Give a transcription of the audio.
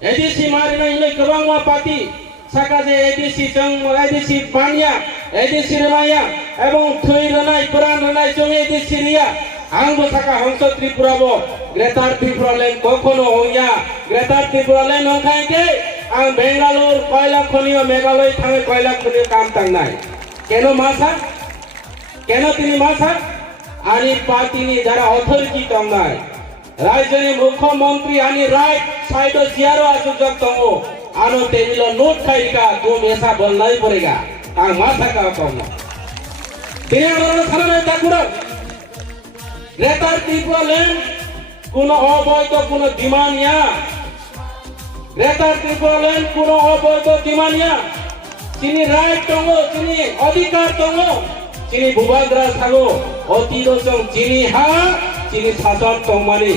edisi marina ini kebangwa pati sakaje edisi jeng edisi pania edisi remaya ebong thui ranai peran ranai jong edisi ria anggo saka hongso tripura bo gretar tripura len kokono hoya gretar tripura len hongkai ke ang bengaluru koila khoni meghalaya thange koila khoni kam tang nai keno masa keno tini masa ani party ni jara authority tang nai রাজ্যের মুখ্যমন্ত্রী আনি right side জিয়ারো আসুক তঙ্গো আনো table note খাইকা তুম এসা বলনাই পড়েগা আর মাথা কা কম তিনি আমার খানা তাকুরা গ্রেটার ত্রিপুরা ল্যান্ড কোন অবৈধ কোন ডিমান্ডিয়া গ্রেটার ত্রিপুরা ল্যান্ড কোন অবৈধ ডিমান্ডিয়া তিনি রাইট তঙ্গো তিনি অধিকার তঙ্গো তিনি ভূভাদ্রা থাগো অতিরোচং তিনি হা তিনি শাসন তংমানি